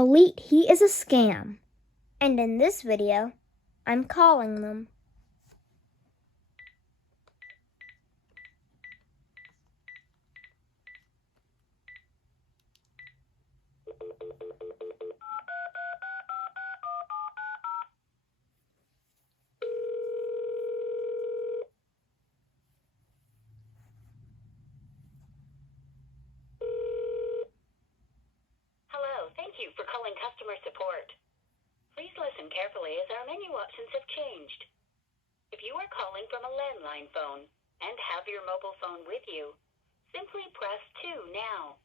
EliteHeat is a scam, and in this video, I'm calling them. Hello, thank you for calling customer support. Please listen carefully as our menu options have changed. If you are calling from a landline phone and have your mobile phone with you, simply press 2 now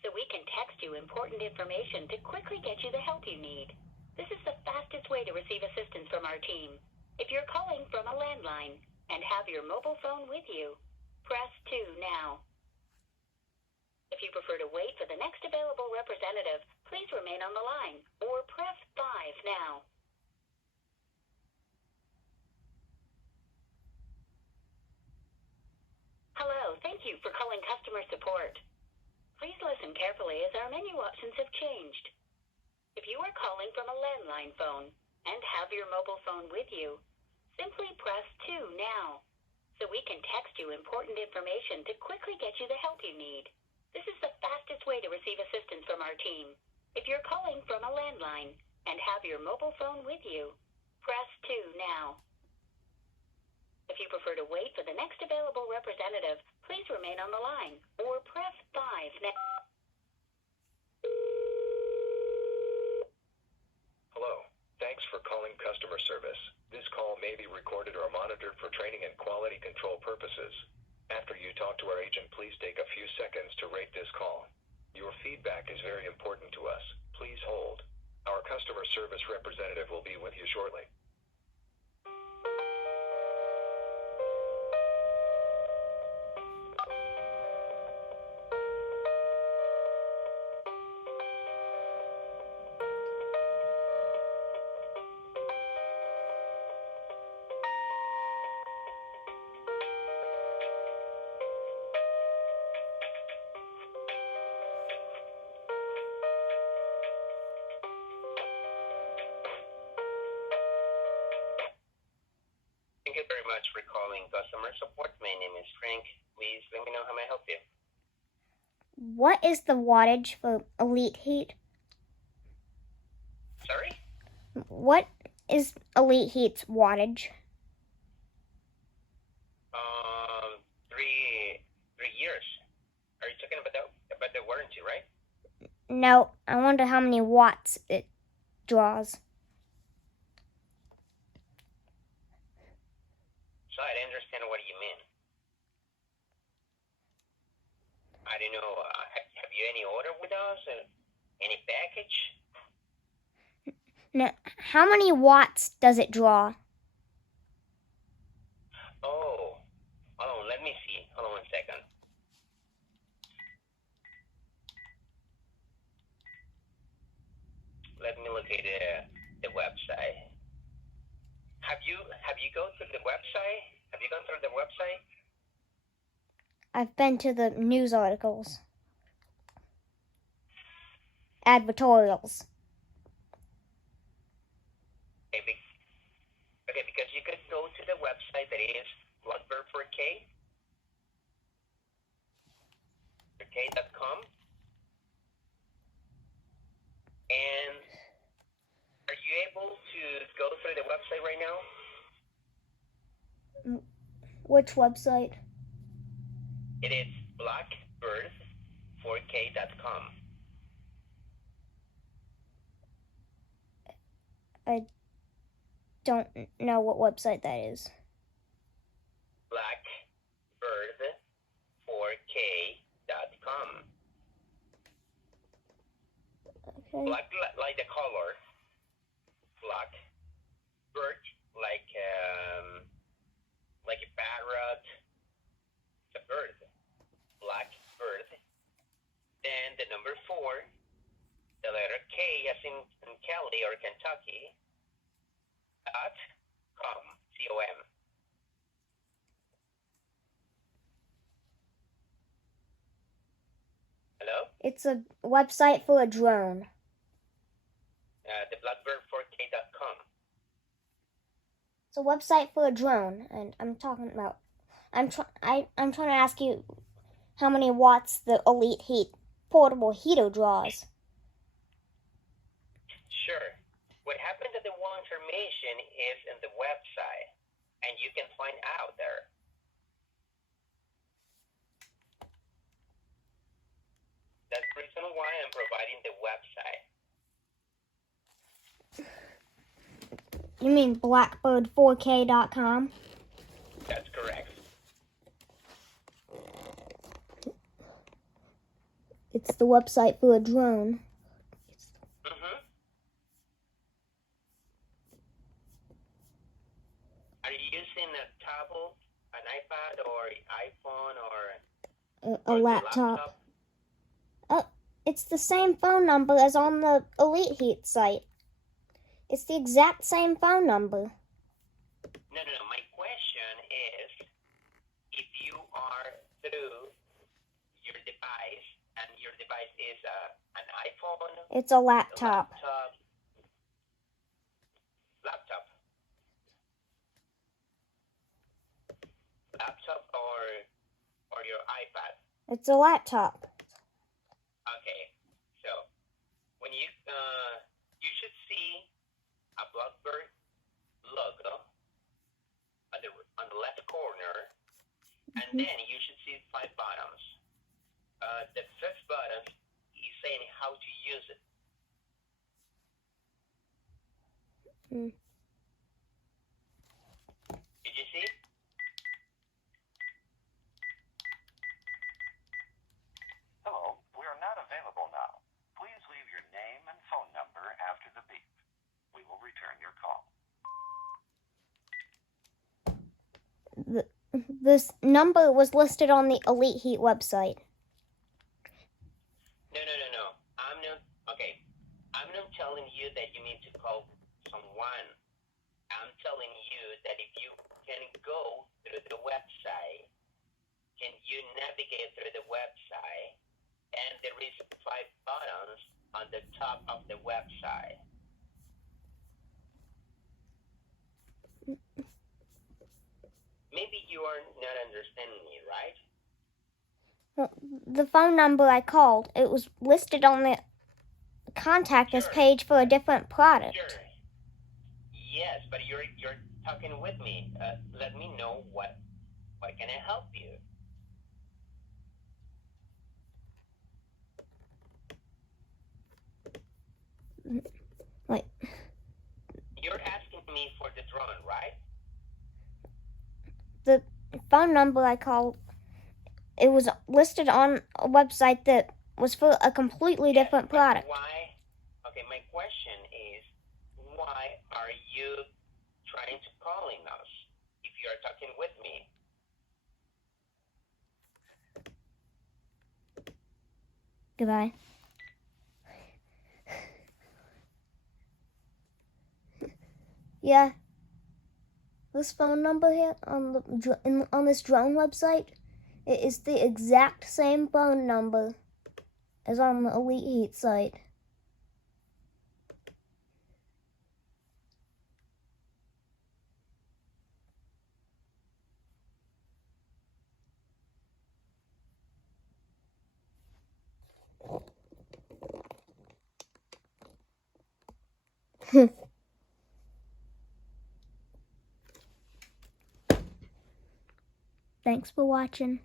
so we can text you important information to quickly get you the help you need. This is the fastest way to receive assistance from our team. If you're calling from a landline and have your mobile phone with you, press 2 now. If you prefer to wait for the next available representative, please remain on the line or press 5 now. Hello, thank you for calling customer support. Please listen carefully as our menu options have changed. If you are calling from a landline phone and have your mobile phone with you, simply press 2 now so we can text you important information to quickly get you the help you need. This is the fastest way to receive assistance from our team. If you're calling from a landline and have your mobile phone with you, press 2 now. If you prefer to wait for the next available representative, please remain on the line or press 5 now. Hello. Thanks for calling customer service. This call may be recorded or monitored for training and quality control purposes. After you talk to our agent, please take a few seconds to rate this call. Your feedback is very important to us. Please hold. Our customer service representative will be with you shortly. Thank you very much for calling customer support. My name is Frank. Please let me know how may I help you. What is the wattage for EliteHeat? Sorry? What is EliteHeat's wattage? 3 years. Are you talking about the warranty, right? No, I wonder how many watts it draws. So I don't understand what you mean. I don't know. Have you any order with us? Any package? Now, how many watts does it draw? Oh, hold on. Let me see. Hold on 1 second. Let me look at the website. Have you gone through the website? Have you gone through the website? I've been to the news articles. Advertorials. Okay, because you could go to the website that is Blackbird 4K.com. And are you able to go through the website right now? Which website? It is Blackbird4K.com. I don't know what website that is. Blackbird4K.com. Okay. Black like the color. Black. Bird like a parrot. It's a bird. Black bird. Then the number 4, the letter K as in Kelly or Kentucky, .com. C-O-M. Hello? It's a website for a drone. the blackbird4k.com. It's a website for a drone, and I'm trying to ask you how many watts the EliteHeat portable heater draws. Sure. What happened to the wall information is in the website, and you can find out there. That's the reason why I'm providing the website. You mean blackbird4k.com? That's correct. It's the website for a drone. Mm-hmm. Are you using a tablet, an iPad, or iPhone, or A laptop. It's the same phone number as on the EliteHeat site. It's the exact same phone number. No. My question is, if you are through your device, and your device is an iPhone, It's a laptop. Laptop or your iPad. It's a laptop. Okay, so when you should see a Blackbird logo on the left corner, and then you should see 5 buttons. The fifth button is saying how to use it. Did you see? Hello, we are not available now. Please leave your name and phone number after the beep. We will return your call. This number was listed on the EliteHeat website. No. I'm not telling you that you need to call someone. I'm telling you that if you can go through the website, can you navigate through the website, and there is 5 buttons on the top of the website. Maybe you are not understanding me, right? Well, the phone number I called, it was listed on the contact us page for a different product. Sure. Yes, but you're talking with me. Let me know what can I help you? Like, you're asking me for the drone, right? The phone number I called, it was listed on a website that was for a completely different product. Why? Okay, my question is, why are you trying to calling us if you are talking with me? Goodbye. Yeah. This phone number here on this drone website, it is the exact same phone number as on the EliteHeat site. Thanks for watching.